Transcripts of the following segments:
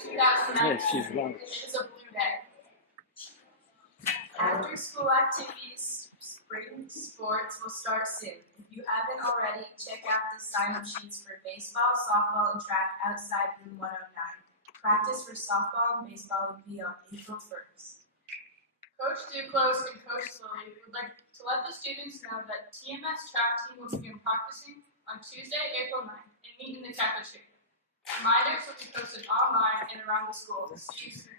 Yes, she's 2019. right. It is a blue day. After school activities, spring sports will start soon. If you haven't already, check out the sign-up sheets for baseball, softball, and track outside room 109. Practice for softball and baseball will be on April 1st. Coach Duclos and Coach Slilly would like to let the students know that TMS track team will begin practicing on Tuesday, April 9th and meet in the cafeteria. Reminders will be posted online and around the school. See you soon.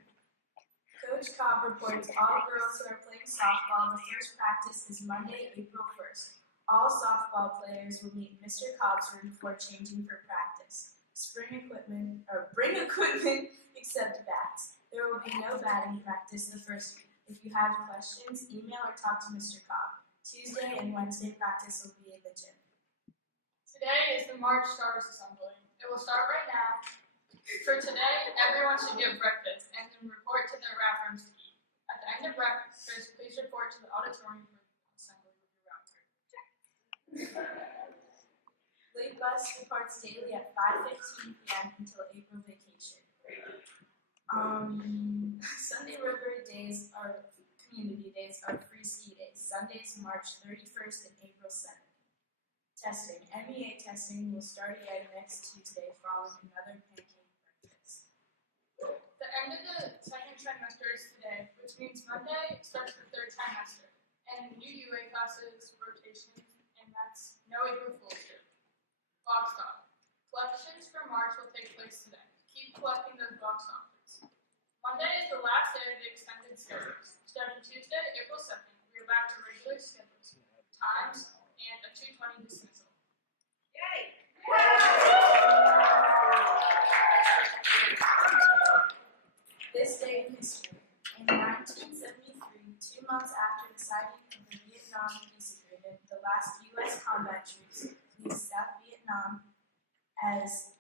Coach Cobb reports all girls who are playing softball. The first practice is Monday, April 1st. All softball players will meet Mr. Cobb's room before changing for practice. Bring equipment except bats. There will be no batting practice the first week. If you have questions, email or talk to Mr. Cobb. Tuesday and Wednesday practice will be in the gym. Today is the March Stars Assembly. It will start right now. For today, everyone should get breakfast and then report to their wrap rooms to eat. At the end of breakfast, please report to the auditorium for the assembly with your route through. Late bus departs daily at 5:15 p.m. until April vacation. Sunday River Days are community days are free ski days. Sundays, March 31st and April 7th. Testing. MEA testing will start again next Tuesday following another pancake breakfast. The end of the second trimester is today, which means Monday starts the third trimester. And new UA classes, rotations, and that's no April Fool's Day. Box stop. Collections for March will take place today. Keep collecting those box stoppers. Monday is the last day of the extended series. Starting Tuesday, April 2nd, we are back to regular schedules, times, and a 2:20 dismissal. Yay! This day in history. In 1973, 2 months after the signing of the Vietnam Peace Agreement, the last U.S. combat troops leave South Vietnam as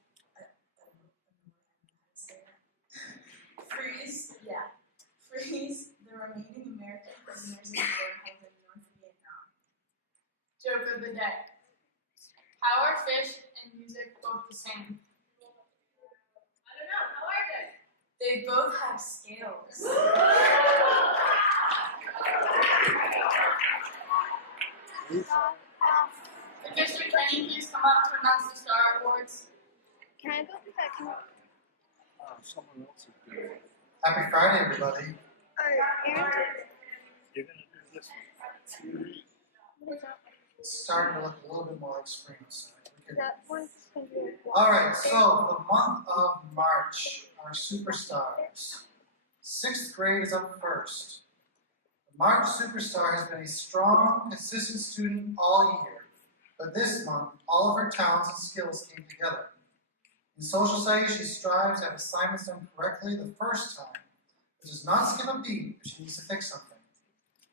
freeze the remaining American prisoners of war held in North Vietnam. Joke of the day. How are fish and music both the same? I don't know. How are they? They both have scales. Mr. Kenny, please come up to announce the Star Awards. Can I go through that? Can I? Someone else is doing it. Happy Friday, everybody. Aaron? You're going to do this one. What is that? It's starting to look a little bit more like spring outside. That one's going to be like All right, so the month of March, our superstars. 6th grade is up first. The March superstar has been a strong, consistent student all year, but this month, all of her talents and skills came together. In social studies, she strives to have assignments done correctly the first time, but does not skip a beat if she needs to fix something.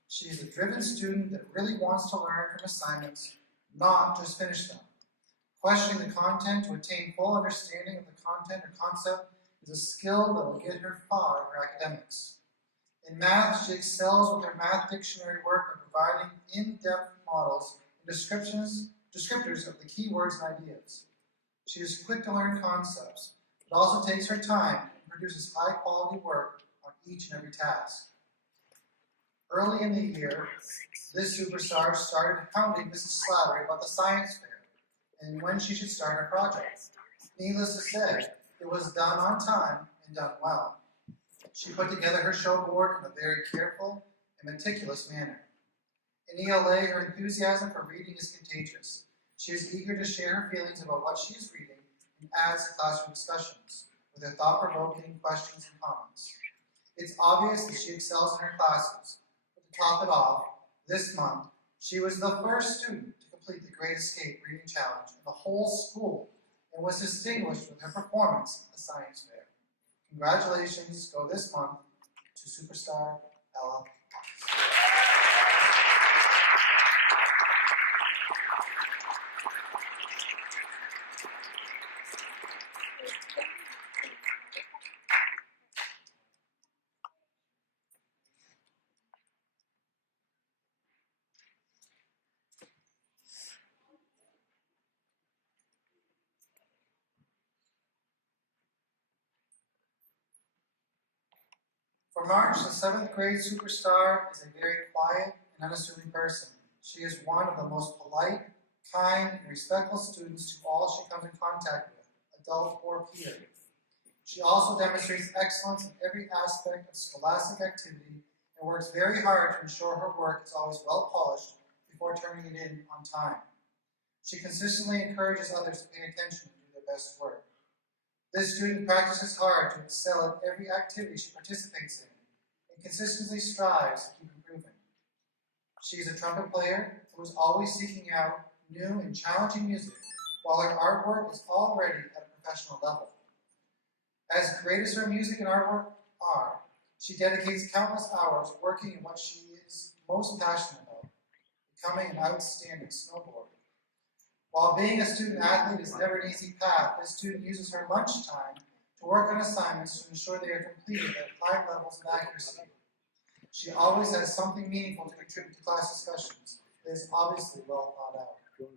She is a driven student that really wants to learn from assignments, not just finish them. Questioning the content to attain full understanding of the content or concept is a skill that will get her far in her academics. In math, she excels with her math dictionary work by providing in-depth models and descriptors of the key words and ideas. She is quick to learn concepts, but also takes her time and produces high-quality work on each and every task. Early in the year, this superstar started hounding Mrs. Slattery about the science fair and when she should start her project. Needless to say, it was done on time and done well. She put together her show board in a very careful and meticulous manner. In ELA, her enthusiasm for reading is contagious. She is eager to share her feelings about what she is reading and adds to classroom discussions with her thought-provoking questions and comments. It's obvious that she excels in her classes, but to top it off, this month, she was the first student to complete the Great Escape Reading Challenge in the whole school and was distinguished with her performance at the science fair. Congratulations go this month to superstar Ella Fox. For March, the 7th grade superstar is a very quiet and unassuming person. She is one of the most polite, kind, and respectful students to all she comes in contact with, adult or peer. She also demonstrates excellence in every aspect of scholastic activity and works very hard to ensure her work is always well polished before turning it in on time. She consistently encourages others to pay attention and do their best work. This student practices hard to excel at every activity she participates in and consistently strives to keep improving. She is a trumpet player who is always seeking out new and challenging music, while her artwork is already at a professional level. As great as her music and artwork are, she dedicates countless hours working in what she is most passionate about, becoming an outstanding snowboarder. While being a student athlete is never an easy path, this student uses her lunchtime to work on assignments to ensure they are completed at high levels of accuracy. She always has something meaningful to contribute to class discussions that is obviously well thought out.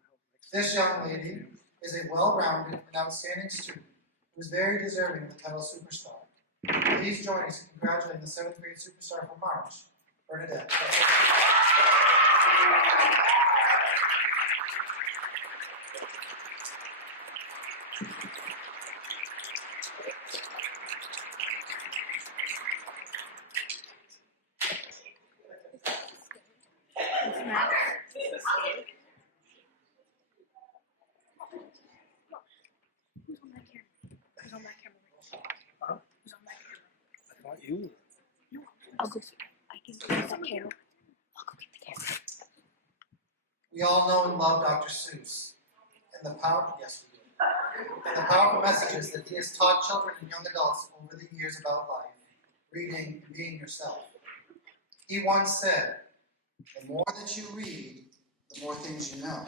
This young lady is a well-rounded and outstanding student who is very deserving of the title Superstar. Please join us in congratulating the 7th grade superstar for March, Bernadette. Who's on my camera? Who's on my camera? Huh? Who's on my camera? I thought you were. No, I'll go. I can get that camera. I'll go get the camera. We all know and love Dr. Seuss and the power, yes we do, and the powerful messages that he has taught children and young adults over the years about life, reading and being yourself. He once said, the more that you read, the more things you know.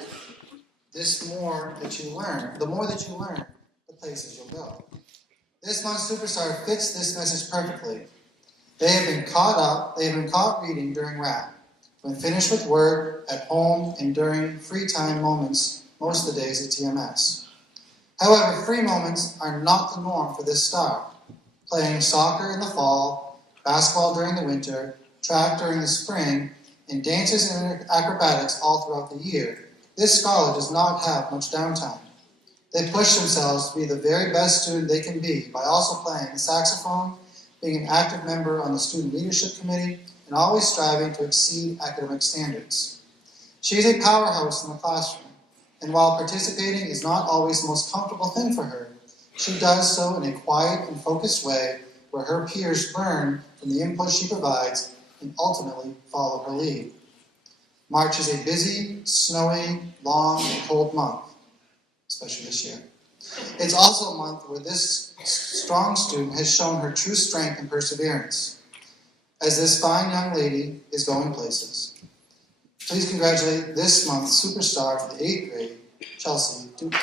The more that you learn, the places you'll go. This month's superstar fits this message perfectly. They have been caught reading during RAP, when finished with work, at home, and during free time moments, most of the days at TMS. However, free moments are not the norm for this star. Playing soccer in the fall, basketball during the winter, track during the spring, and dances and acrobatics all throughout the year, this scholar does not have much downtime. They push themselves to be the very best student they can be by also playing the saxophone, being an active member on the student leadership committee, and always striving to exceed academic standards. She is a powerhouse in the classroom, and while participating is not always the most comfortable thing for her, she does so in a quiet and focused way where her peers learn from the input she provides and ultimately follow her lead. March is a busy, snowy, long, and cold month, especially this year. It's also a month where this strong student has shown her true strength and perseverance, as this fine young lady is going places. Please congratulate this month's superstar for the 8th grade, Chelsea Duke.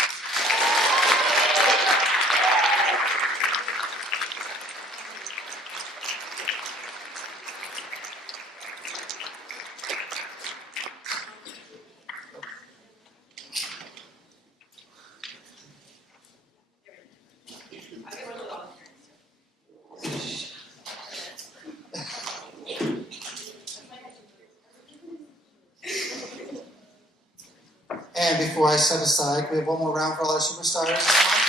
And before I set aside, we have one more round for all our superstars.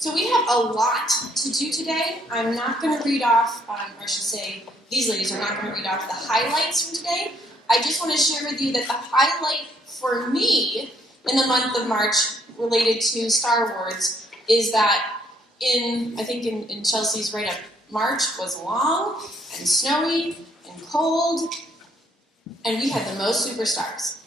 So we have a lot to do today. I'm not going to read off, or I should say, these ladies are not going to read off the highlights from today. I just want to share with you that the highlight for me in the month of March related to Star Awards is that in Chelsea's write-up, March was long and snowy and cold, and we had the most superstars.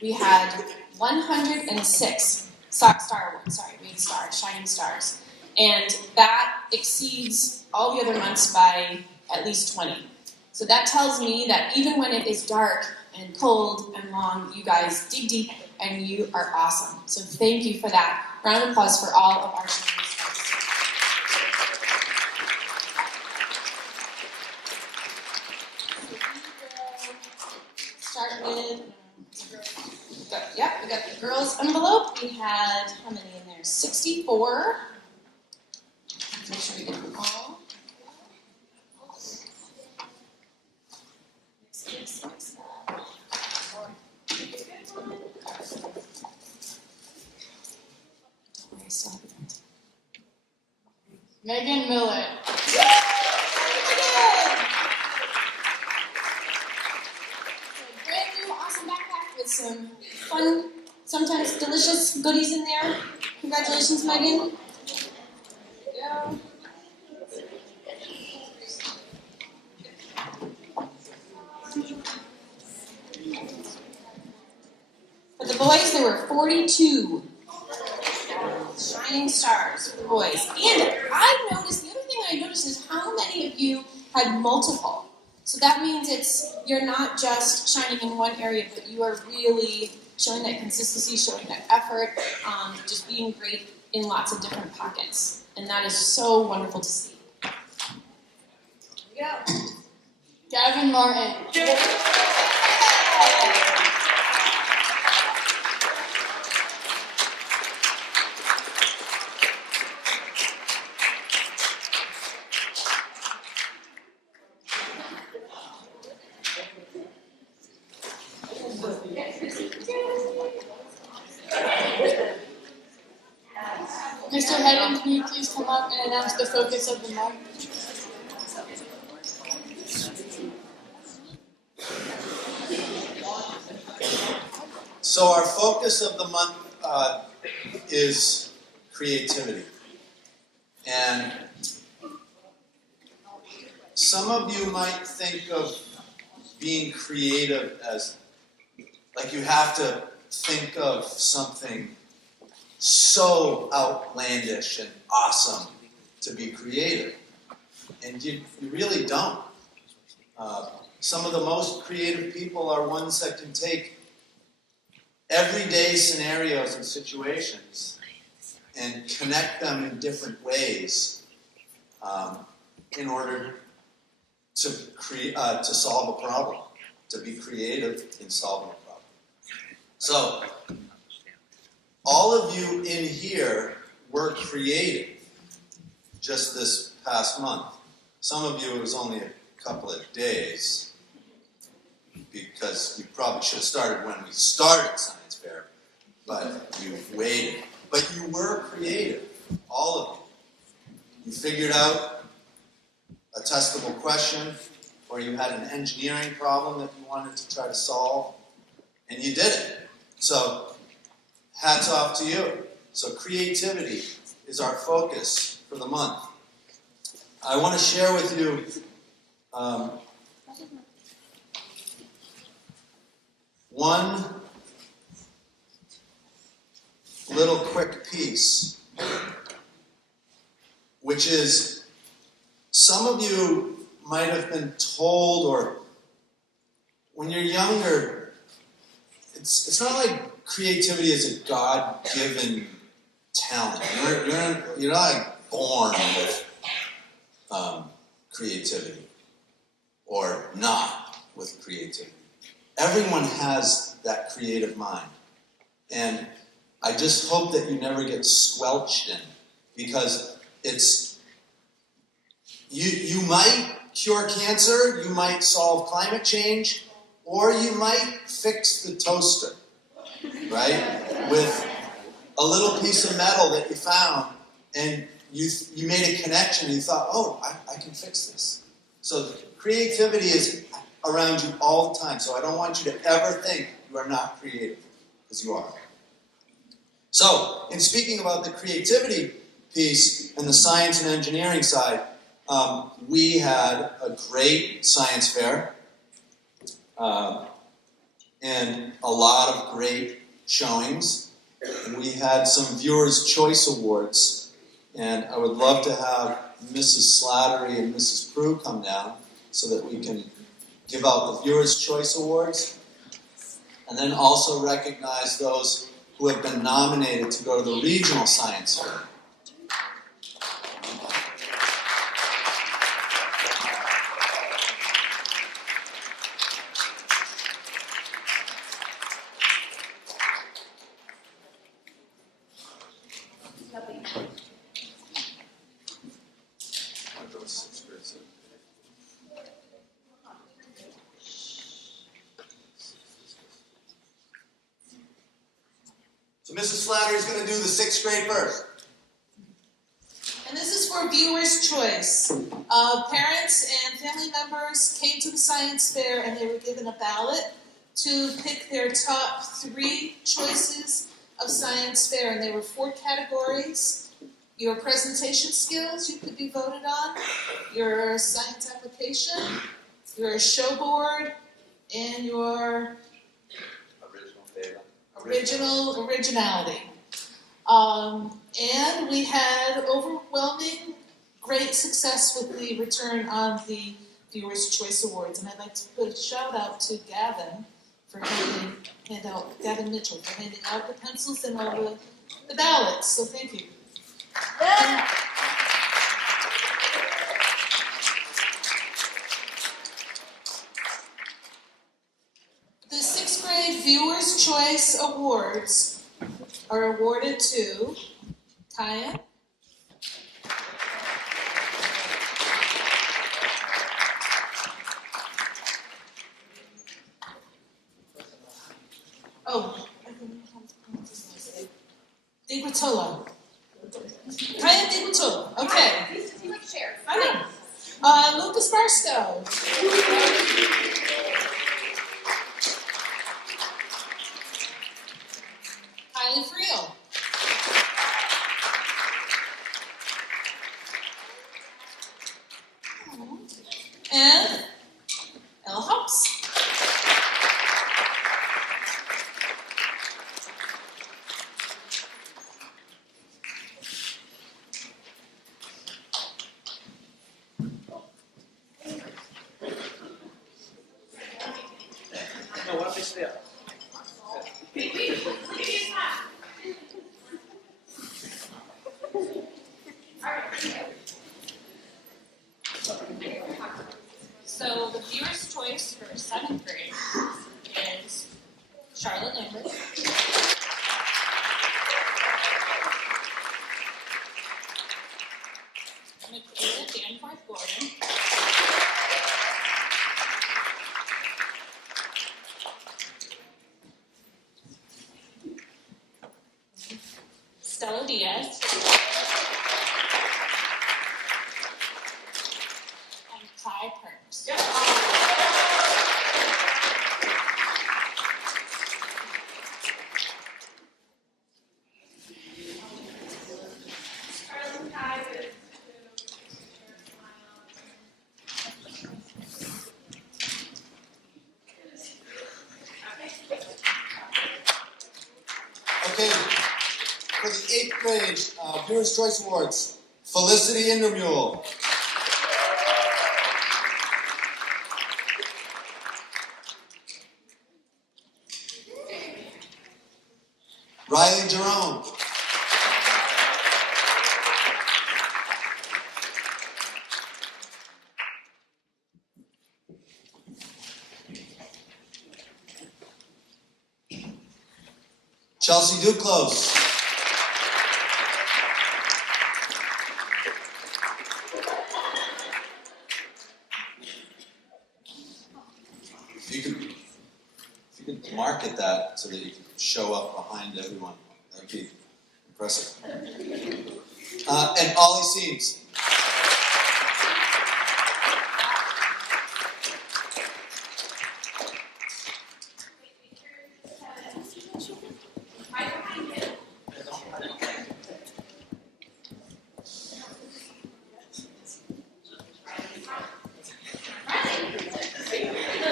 We had 106 Star Awards, we had stars, shining stars. And that exceeds all the other months by at least 20. So that tells me that even when it is dark and cold and long. You guys dig deep, and you are awesome. So thank you for that. Round of applause for all of our shining stars. Start with, we got the girls' envelope. We had, how many in there? 64. Make sure we get them all. Mix that. Megan Miller. Brand new awesome backpack with some fun, sometimes delicious goodies in there. Congratulations, Megan. There you go. For the boys, there were 42 shining stars for the boys. And I noticed, the other thing I noticed is how many of you had multiple. So that means you're not just shining in one area, but you are really showing that consistency, showing that effort, just being great in lots of different pockets. And that is so wonderful to see. Yeah. Gavin Martin. Mr. Hedden, can you please come up and announce the focus of the month? So our focus of the month is creativity. And some of you might think of being creative as like you have to think of something so outlandish and awesome to be creative. And you really don't. Some of the most creative people are ones that can take everyday scenarios and situations and connect them in different ways in order to solve a problem, to be creative in solving a problem. So, all of you in here were creative just this past month. Some of you, it was only a couple of days, because you probably should have started when we started science fair, but you waited. But you were creative, all of you. You figured out a testable question, or you had an engineering problem that you wanted to try to solve, and you did it. So, hats off to you. So creativity is our focus for the month. I want to share with you one little quick piece, which is some of you might have been told, or when you're younger, it's not like creativity is a God-given talent. You're not like born with creativity or not with creativity. Everyone has that creative mind. And I just hope that you never get squelched in, because you might cure cancer, you might solve climate change, or you might fix the toaster, right? With a little piece of metal that you found, and you made a connection, and you thought, oh, I can fix this. So creativity is around you all the time, so I don't want you to ever think you are not creative, because you are. So, in speaking about the creativity piece and the science and engineering side, we had a great science fair and a lot of great showings. And we had some Viewers' Choice Awards, and I would love to have Mrs. Slattery and Mrs. Prue come down so that we can give out the Viewers' Choice Awards. and then also recognize those who have been nominated to go to the regional science fair. So Mrs. Flattery is going to do the 6th grade first. And this is for viewer's choice. Parents and family members came to the science fair and they were given a ballot to pick their top 3 choices of science fair. And there were 4 categories. Your presentation skills you could be voted on, your science application, your show board, and your originality. And we had overwhelming great success with the return on the Viewers' Choice Awards. And I'd like to put a shout out to Gavin for Gavin Mitchell for handing out the pencils and all the ballots. So thank you. The 6th grade Viewers' Choice Awards are awarded to Kaya, Diguatola. Kaya Diguatola. Okay. Funny. Lucas Barstow. Kylie Friel. And Ella Hops. No, why don't they stay up? So the viewer's choice for 7th grade is Charlotte Lambert, Michaela Danforth Gordon, Stella Diaz, and Kai Perks. Okay, for the 8th grade Viewers' Choice Awards, Felicity Indermule. Riley Jerome. Chelsea Duclos. If you could market that so that you can show up behind everyone, that would be impressive. And Ollie Seeds.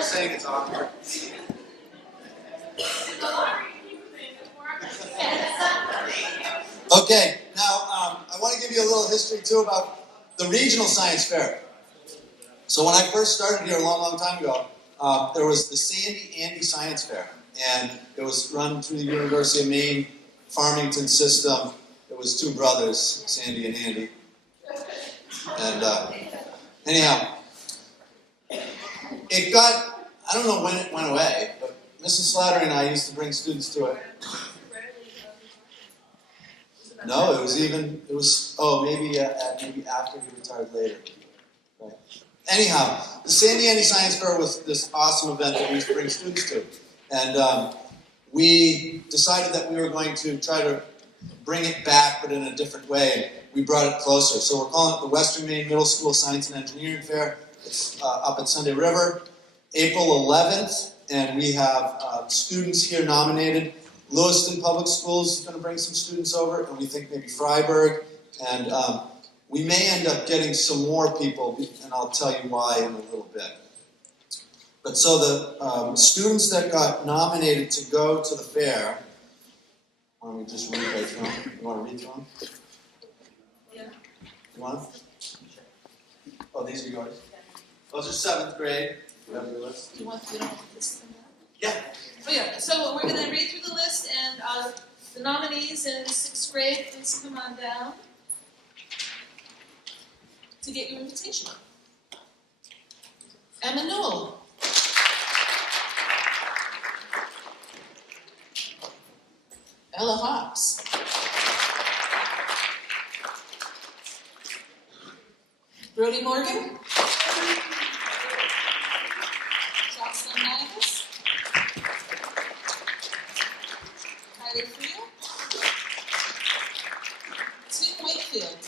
Saying it's awkward. Okay, now I want to give you a little history too about the regional science fair. So when I first started here a long, long time ago, there was the Sandy Andy Science Fair. and it was run through the University of Maine Farmington system. It was two brothers, Sandy and Andy. And anyhow, it got, I don't know when it went away, but Mrs. Slattery and I used to bring students to it. No, maybe after he retired later. Right. Anyhow, the Sandy Andy Science Fair was this awesome event that we used to bring students to. And we decided that we were going to try to bring it back, but in a different way. And we brought it closer. So we're calling it the Western Maine Middle School Science and Engineering Fair. It's up at Sunday River, April 11th. And we have students here nominated. Lewiston Public Schools is going to bring some students over, and we think maybe Freiburg. And we may end up getting some more people, and I'll tell you why in a little bit. But so the students that got nominated to go to the fair, why don't we just read right through them? You want to read through them? Yeah. You want them? Oh, these are yours. Those are 7th grade. You have your list? Do you want to list them down? Yeah. Oh yeah, so we're going to read through the list, and the nominees in 6th grade, please come on down to get your invitation. Emma Newell. Ella Hobbs. Brody Morgan. Jocelyn Magus. Kylie Freer. Tim Wakefield.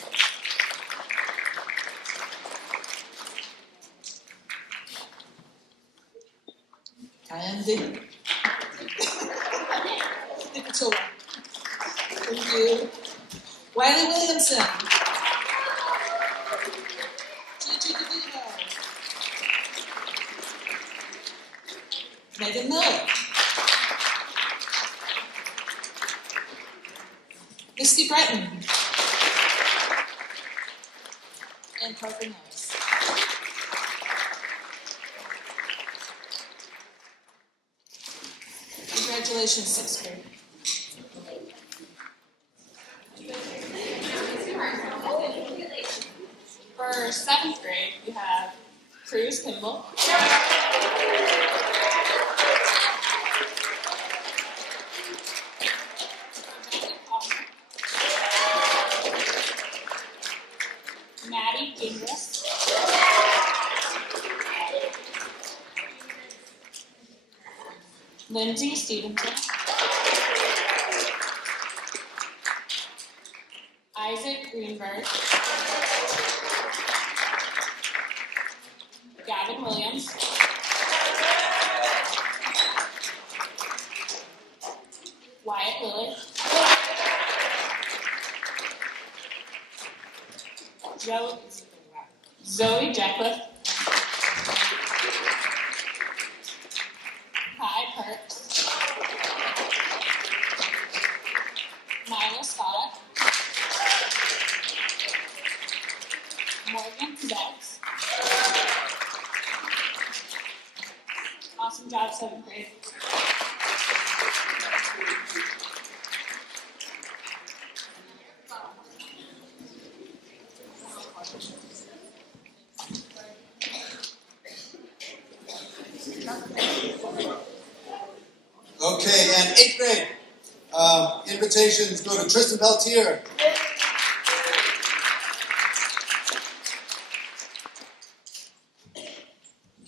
Kyan Digger. Nicotola. Thank you. Wiley Williamson. Gigi DeVito. Megan Miller. Misty Breton. And Parker Norris. Congratulations, 6th grade. For 7th grade, we have Cruz Kimball. Maddie Gingras. Lindsay Stevenson. Isaac Greenberg. Gavin Williams. Wyatt Willard. Zoe Jackliffe. Kai Perks. Nyla Scott. Morgan Betts. Awesome job, 7th grade. Okay, and 8th grade. Invitations go to Tristan Pelletier.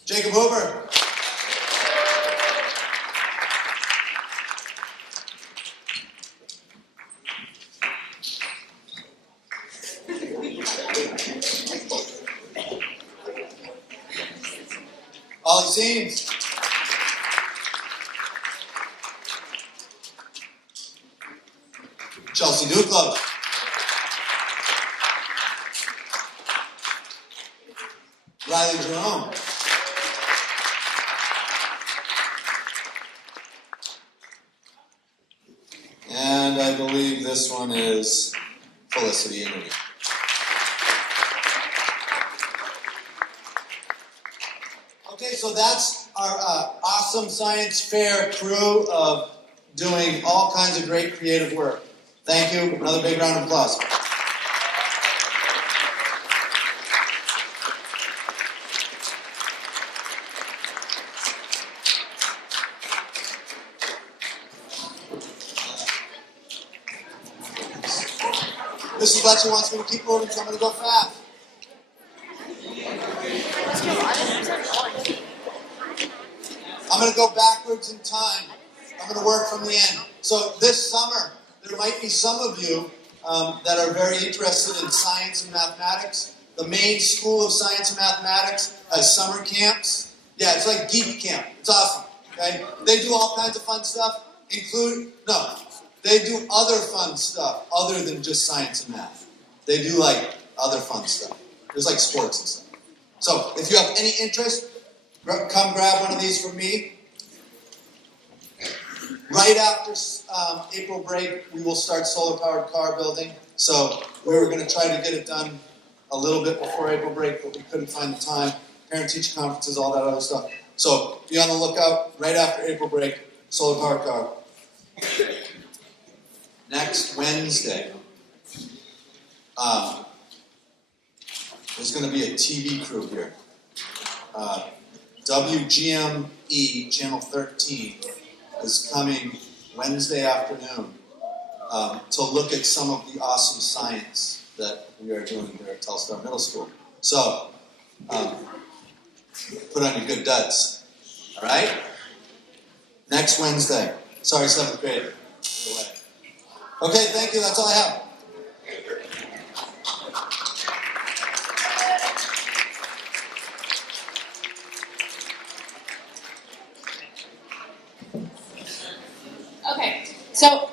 Jacob Hoover. Ollie Seams. Chelsea Duclos. Riley Jerome. And I believe this one is Felicity Inouye. Okay, so that's our awesome awesome science fair crew of doing all kinds of great creative work. Thank you. Another big round of applause. Mrs. Fletcher wants me to keep moving, so I'm going to go fast. I'm going to go backwards in time. I'm going to work from the end. So this summer, there might be some of you that are very interested in science and mathematics. The main School of Science and Mathematics has summer camps. Yeah, it's like geek camp. It's awesome. Okay? They do all kinds of fun stuff, they do other fun stuff other than just science and math. They do like other fun stuff. There's like sports and stuff. So if you have any interest, come grab one of these from me. Right after April break, we will start solar-powered car building. So we were going to try to get it done a little bit before April break, but we couldn't find the time. Parent-teacher conferences, all that other stuff. So be on the lookout right after April break, solar-powered car. Next Wednesday, there's going to be a TV crew here. WGME Channel 13 is coming Wednesday afternoon to look at some of the awesome science that we are doing here at Telstar Middle School. So, put on your good duds. All right? Next Wednesday. Sorry, 7th grade. Okay, thank you. That's all I have. Okay, so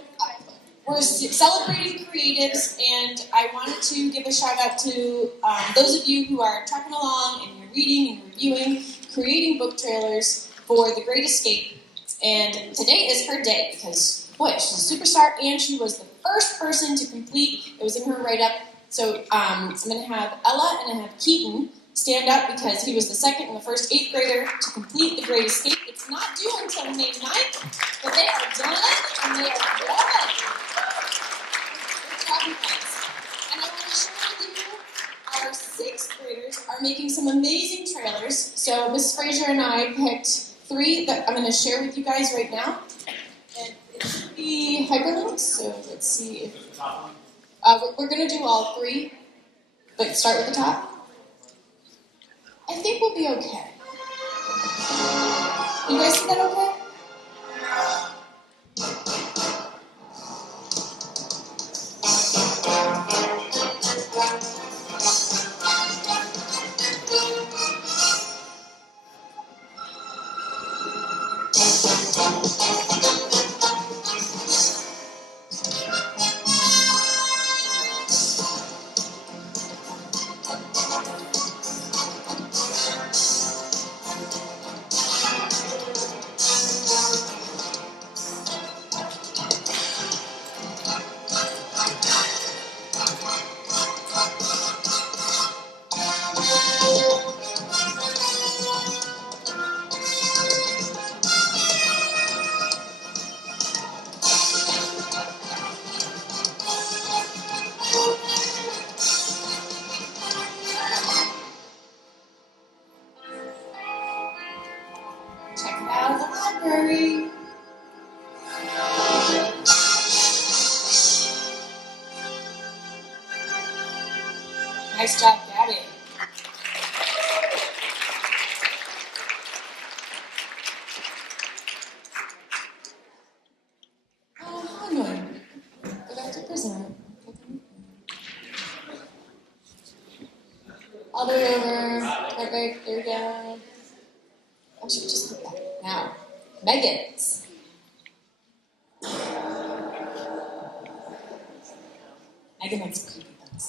we're celebrating creatives, and I wanted to give a shout out to those of you who are tracking along and you're reading and reviewing, creating book trailers for The Great Escape. And today is her day because, boy, she's a superstar, and she was the first person to complete. It was in her write-up. So I'm going to have Ella and I have Keaton stand up because he was the second and the first 8th grader to complete The Great Escape. It's not due until May 9th, but they are done, and they are done. Good job, you guys. And I want to share with you, our 6th graders are making some amazing trailers. So Ms. Fraser and I picked 3 that I'm going to share with you guys right now. And it's the hyperlinks, so let's see if... we're going to do all 3, but start with the top. I think we'll be okay. You guys see that okay? Check it out at the library. Nice job, Gabby. Hang on. Go back to present. All the way over. Perfect. There we go. Actually, just put that. Now, Megan's. Megan likes creepy things.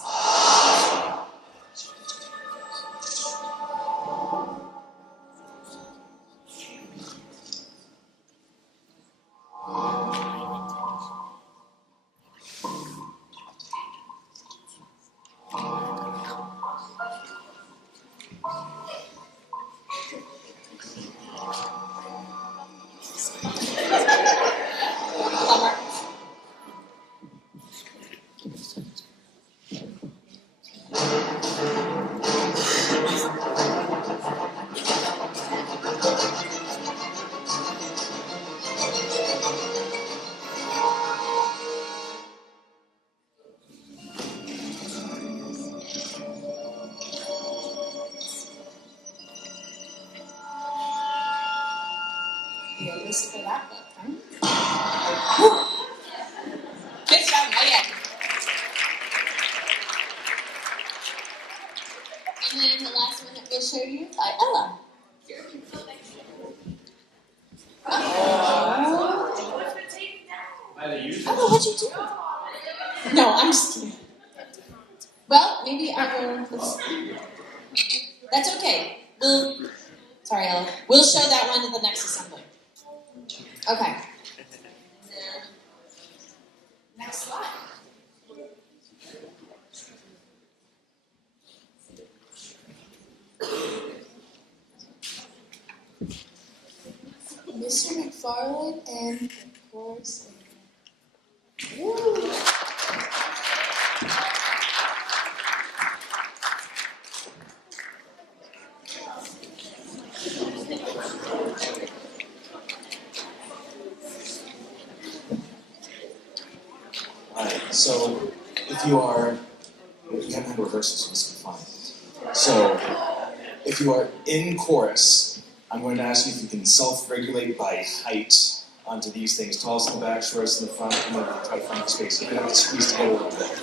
Be a list for that book, huh? Woo. Good job, Megan. And then the last one that we'll show you by Ella. Ella, what'd you do? No, I'm just kidding. Well, maybe I will. That's okay. Sorry, Ella. We'll show that one at the next assembly. Okay. Next slide. Mr. McFarland and of course. Woo. Alright, so if you haven't had rehearsals, so this will be fun. So, if you are in chorus, I'm going to ask you if you can self-regulate by height onto these things. Tallest in the back, shortest in the front, and then try to find the space. You're going to have to squeeze together a little bit.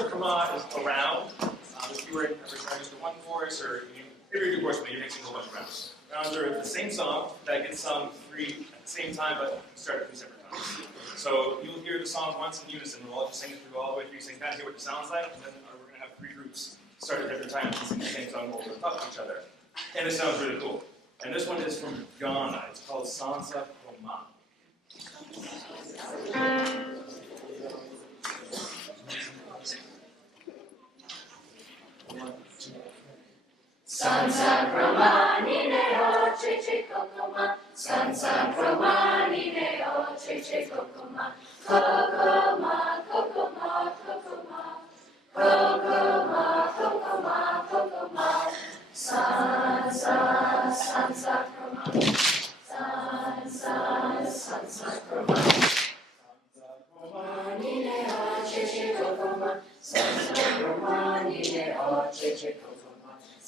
Sansa Krama is a round. If you were ever trying to do one chorus, or if you're a good chorus, you're mixing a whole bunch of rounds. Rounds are the same song that gets sung 3 at the same time, but you start at 3 separate times. So you'll hear the song once in unison. We'll all just sing it through all the way through, so you can kind of hear what it sounds like, and then we're going to have 3 groups start at different times and sing the same song over the top of each other. And it sounds really cool. And this one is from Ghana. It's called Sansa Krama. Sansa Krama Neo Chichi Kokoma, Sansa Krama Neo Chichi Kokoma, Kokoma, Kokoma, Kokoma, Kokoma, Kokoma, Kokoma, Sansa, Sansa Krama, Sansa, Sansa Krama. Neo Chichi Kokoma, Sansa Krama Neo Chichi Kokoma.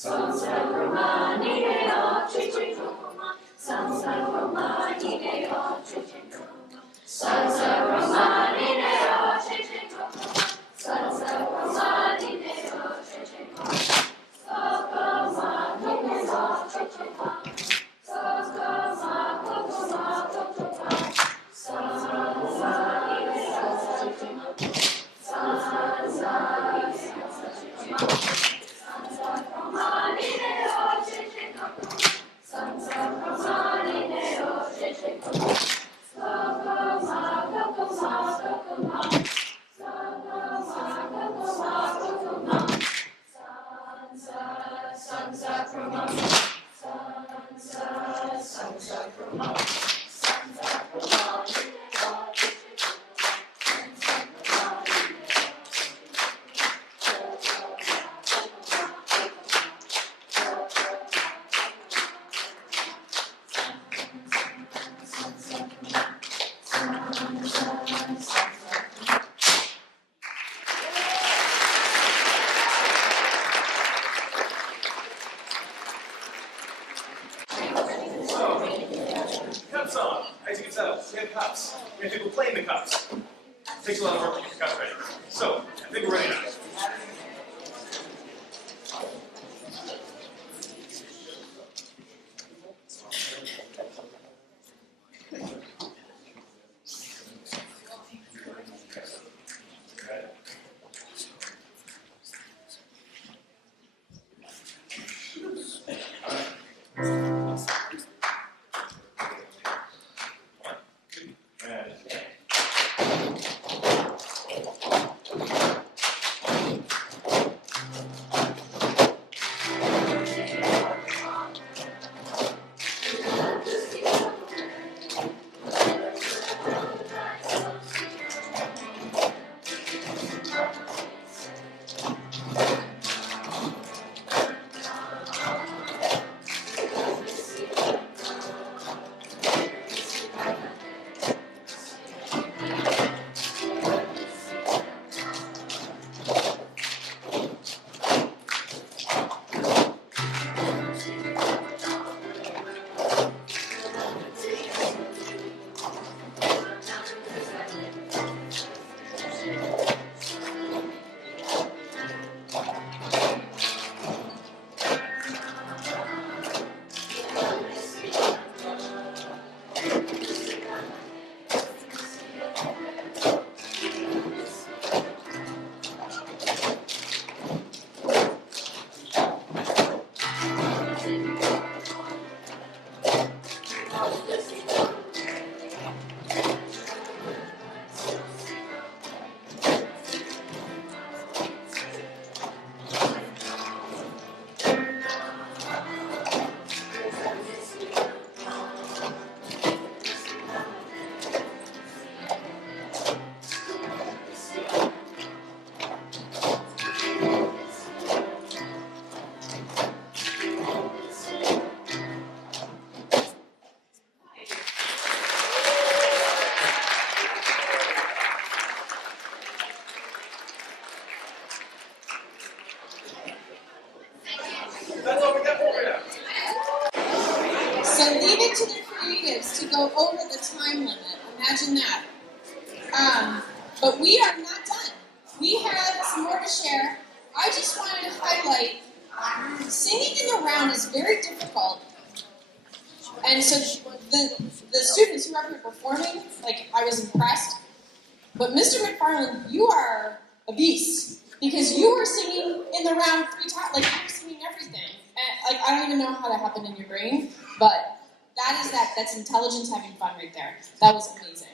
Sansa Krama Neo Chichi Kokoma, Sansa Krama Neo Chichi Kokoma, Sansa Krama Neo Chichi Kokoma, Sansa Krama Neo Chichi Kokoma, Kokoma, Kokoma, Kokoma, Kokoma, Kokoma, Kokoma, Sansa Neo Chichi Kokoma, Sansa Chichi Kokoma. Sansa Krama Neo Chichi Kokoma, Sansa Krama Neo Chichi Kokoma, Kokoma, Kokoma, Kokoma, Kokoma, Kokoma, Kokoma, Sansa, Sansa Krama, Sansa, Sansa Krama, Sansa Krama Neo Chichi Kokoma, Sansa Krama Cup song. As you can tell, we have cups. We have people playing the cups. It takes a lot of work to get the cups ready. So, I think we're ready now. That's all we got for you. So leave it to the creatives to go over the time limit. Imagine that. But we are not done. We have some more to share. I just wanted to highlight singing in the round is very difficult. And so the students who are here performing, like, I was impressed. But Mr. McFarland, you are a beast. Because you were singing in the round 3 times, like, you were singing everything. And, like, I don't even know how that happened in your brain, but that's intelligence having fun right there. That was amazing.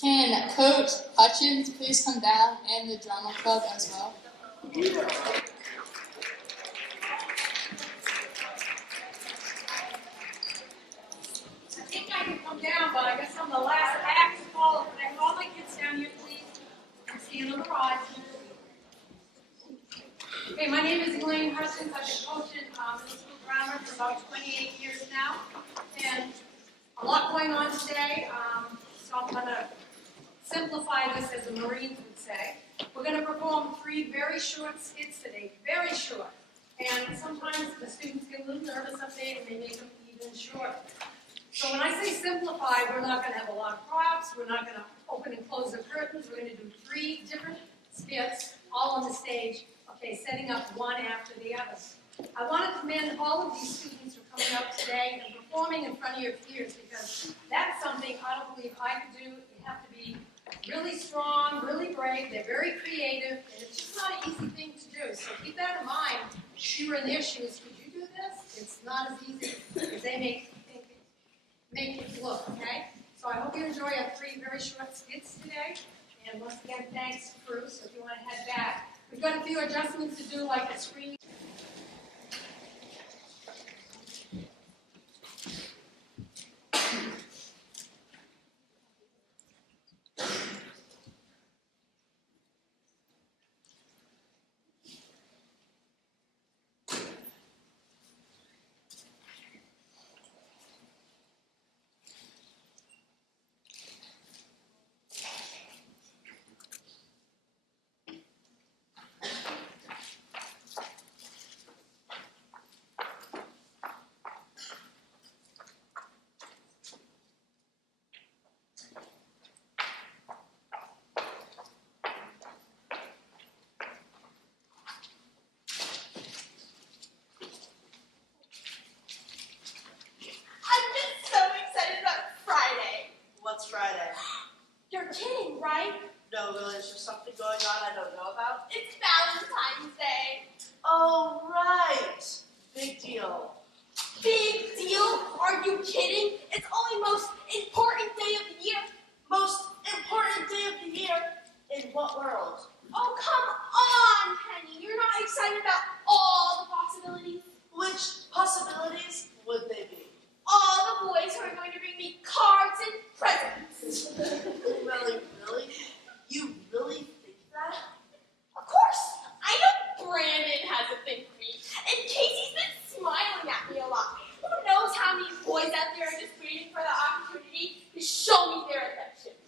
Can Coach Hutchins please come down and the drama club as well? I think I can come down, but I guess I'm the last act to follow. Can I have all my kids down here, please? I'm seeing on the ride. Okay, my name is Elaine Hutchins. I've been coaching middle school grammar for about 28 years now. And a lot going on today, so I'm going to simplify this as the Marines would say. We're going to perform 3 very short skits today, very short. And sometimes the students get a little nervous up there and they make them even shorter. So when I say simplify, we're not going to have a lot of props. We're not going to open and close the curtains. We're going to do 3 different skits all on the stage, okay, setting up one after the other. I want to commend all of these students for coming out today and performing in front of your peers, because that's something I don't believe I could do. You have to be really strong, really brave. They're very creative, and it's just not an easy thing to do. So keep that in mind. If you were in their shoes, could you do this? It's not as easy as they make it look, okay? So I hope you enjoy our 3 very short skits today. And once again, thanks, crew. So if you want to head back, we've got a few adjustments to do, like a screen. What's Friday? You're kidding, right? No, really, is there something going on I don't know about? It's Valentine's Day. Oh, right. Big deal. Big deal? Are you kidding? It's only most important day of the year. Most important day of the year? In what world? Oh, come on, Penny. You're not excited about all the possibilities. Which possibilities would they be? All the boys who are going to bring me cards and presents. Really? You really think that? Of course. I know Brandon has a thing for me. And Casey's been smiling at me a lot. Who knows how many boys out there are just waiting for the opportunity to show me their affection.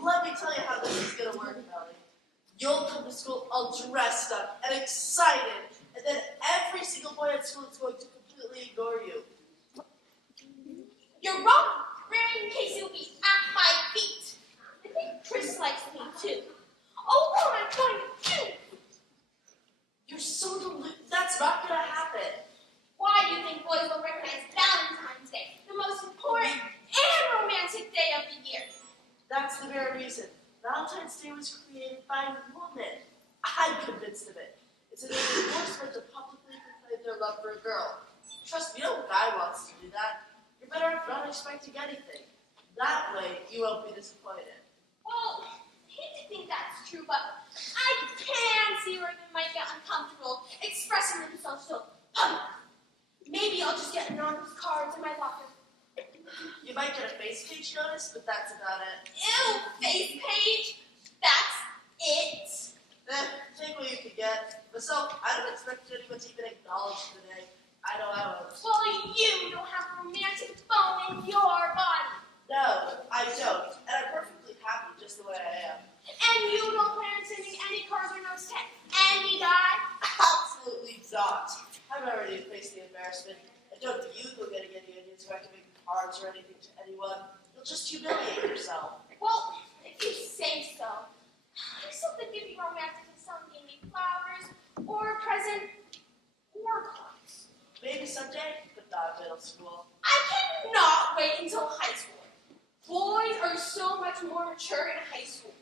Let me tell you how this is going to work, Melly. You'll come to school all dressed up and excited, and then every single boy at school is going to completely ignore you. You're wrong. Brandon and Casey will be at my feet. I think Chris likes me too. Oh, what am I going to do? You're so that's not going to happen. Why do you think boys will recognize Valentine's Day, the most important and romantic day of the year? That's the very reason. Valentine's Day was created by women. I'm convinced of it. It's an endorsement to publicly proclaim their love for a girl. Trust me, no guy wants to do that. You're better off not expecting anything. That way, you won't be disappointed. Well, I hate to think that's true, but I can see where they might get uncomfortable expressing themselves so publicly. Maybe I'll just get anonymous cards in my locker. You might get a face page notice, but that's about it. Ew, face page? That's it? Take what you can get. Myself, I don't expect anyone to even acknowledge today. I know I won't. Well, you don't have a romantic bone in your body. No, I don't. And I'm perfectly happy just the way I am. And you don't plan on sending any cards or notes to any guy? Absolutely not. I'm not ready to face the embarrassment. And don't you go getting any ideas recommending cards or anything to anyone. You'll just humiliate yourself. Well, if you say so. Something could be romantic if someone gave me flowers, or a present, or cards. Maybe someday, but not middle school. I cannot wait until high school. Boys are so much more mature in high school.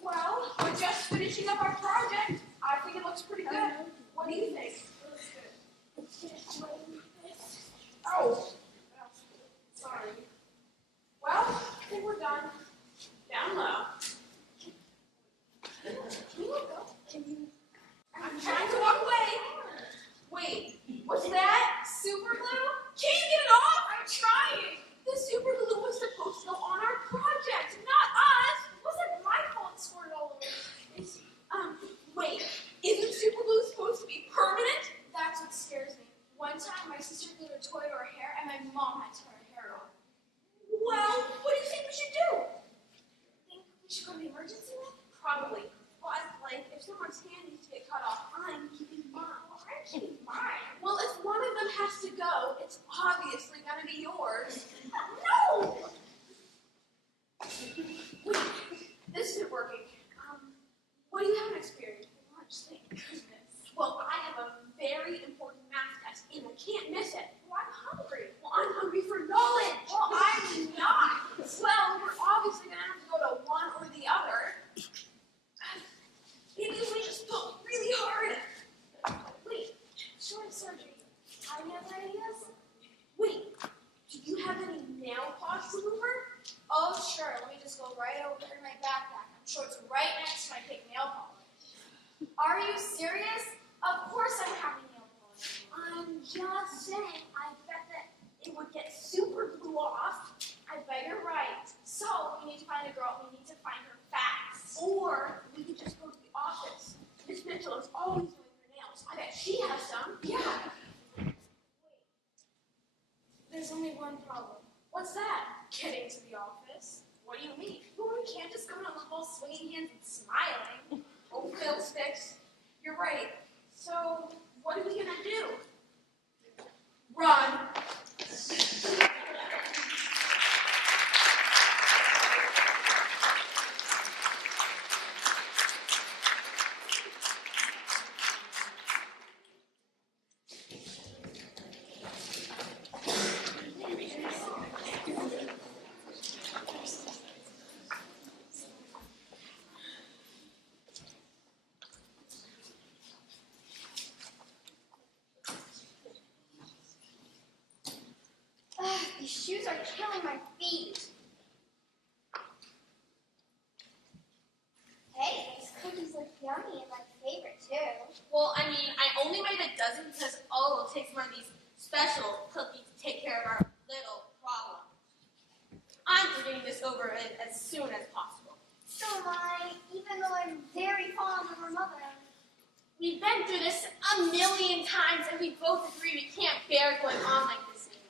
Well, we're just finishing up our project. I think it looks pretty good. What do you think? Oh, sorry. Well, I think we're done. Down low. I'm trying to walk away. Wait, what's that? Super glue? Can you get it off? I'm trying. The super glue was supposed to go on our project, not us. It wasn't my fault it squirted all over. Wait, isn't super glue supposed to be permanent? That's what scares me. One time, my sister glued a toy to her hair, and my mom had to cut her hair off. Well, what do you think we should do? Think we should go to the emergency room? Probably. But, if someone's hand needs to get cut off, I'm keeping mine. Well, I'm keeping mine. Well, if one of them has to go, it's obviously gonna be yours. No! Wait, this isn't working. What do you have an experience for lunch? Thank goodness. Well, I have a very important math test, and I can't miss it. Well, I'm hungry. Well, I'm hungry for knowledge. Well, I'm not. Well, we're obviously gonna have to go to one or the other. Maybe we just pull really hard. Wait, short surgery. Any other ideas? Wait, do you have any nail polish remover? Oh, sure. Let me just go right over here in my backpack. I'm sure it's right next to my pink nail polish. Are you serious? Of course I'm having nail polish. I'm just saying, I bet that it would get super glue off. I bet you're right. So, we need to find a girl. We need to find her fast. Or, we could just go to the office. Miss Mitchell is always doing her nails. I bet she has some. Yeah. Wait. There's only one problem. What's that? Getting to the office. What do you mean? Well, we can't just go down the hall swinging hands and smiling. Oh, fiddlesticks. You're right. So, what are we gonna do? Run. These shoes are killing my feet. Hey, these cookies look yummy and my favorite too. Well, I only made a dozen because all it'll take is one of these special cookies to take care of our little problem. I'm getting this over as soon as possible. So am I, even though I'm very fond of her mother. We've been through this a million times and we both agree we can't bear going on like this anymore.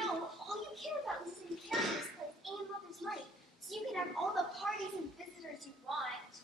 All you care about is taking care of this place and Mother's money, so you can have all the parties and visitors you want.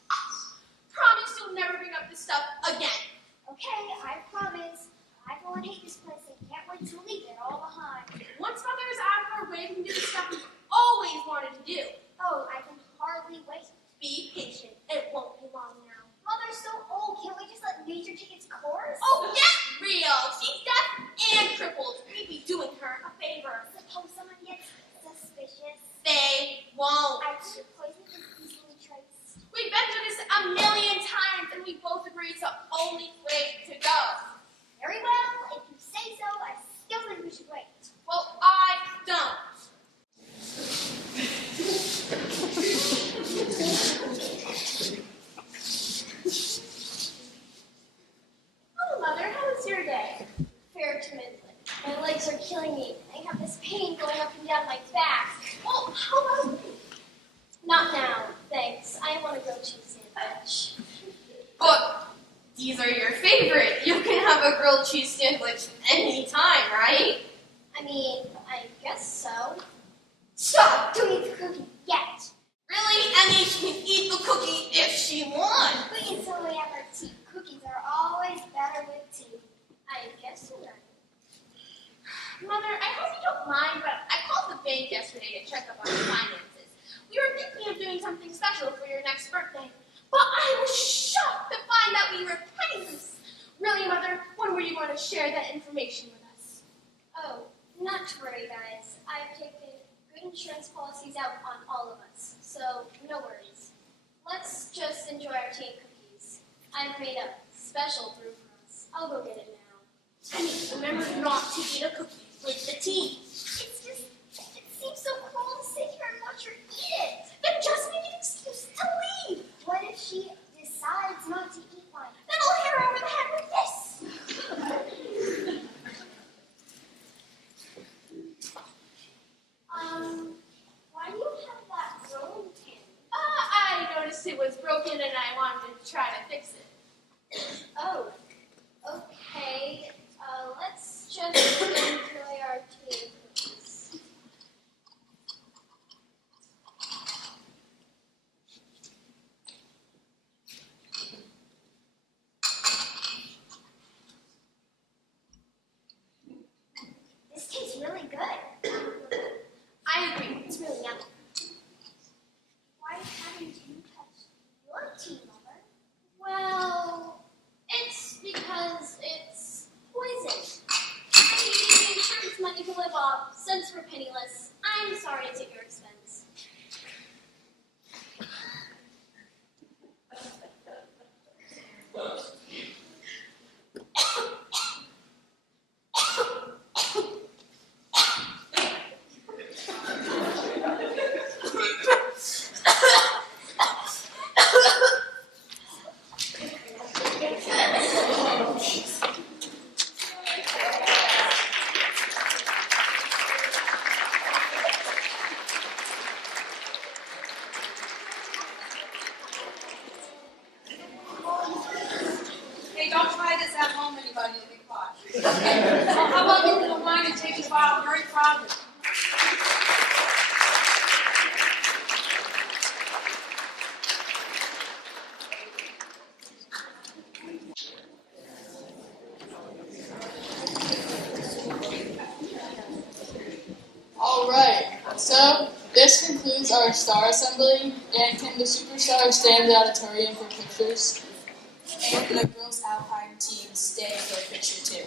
Promise you'll never bring up this stuff again. Okay, I promise. I go and hate this place and can't wait to leave it all behind. Once Mother is out of our way, we can do the stuff we've always wanted to do. Oh, I can hardly wait. Be patient. It won't be long now. Mother's so old. Can't we just let nature take its course? Oh, get real. She's deaf and crippled. We'd be doing her a favor. Suppose someone gets suspicious. They won't. I keep poison is easily traced. We've been through this a million times, and we both agree it's the only way to go. was your day? Fair to middling. My legs are killing me. I have this pain going up and down my back. Well, how about you? Not now, thanks. I want a grilled cheese sandwich. But these are your favorite. You can have a grilled cheese sandwich anytime, right? I mean, I guess so. Stop! Don't eat the cookie yet. Really? Annie can eat the cookie if she wants. We can still have our tea. Cookies are always better with tea. I guess you're right. Mother, I hope you don't mind, but I called the bank yesterday to check up on your finances. We were thinking of doing something special for your next birthday, but I was shocked to find that we were penniless. Really, Mother, when were you going to share that information with us? Oh, not to worry, guys. I've taken good insurance policies out on all of us, so no worries. Let's just enjoy our tea and cookies. I've made a special brew for us. I'll go get it now. Annie, remember not to eat a cookie with the tea. It seems so cruel to sit here and watch her eat it. Then just make an excuse to leave. What if she decides not to eat one? Then I'll hit her over the head with this. Why do you have that rolling pin? I noticed it was broken and I wanted to try to fix it. Oh, okay. Let's just enjoy our tea and cookies. This tastes really good. I agree. It's really yummy. Why haven't you touched your tea, Mother? Well, it's because it's poison. I'm using insurance money to live off. Since we're penniless, I'm sorry it's at your expense. Hey, don't try this at home, anybody, you'll get caught. Well, how about you little wine and take it out very proudly? All right, so this concludes our star assembly. And can the superstars stay in the auditorium for pictures? And the girls' alpine team stay for a picture too.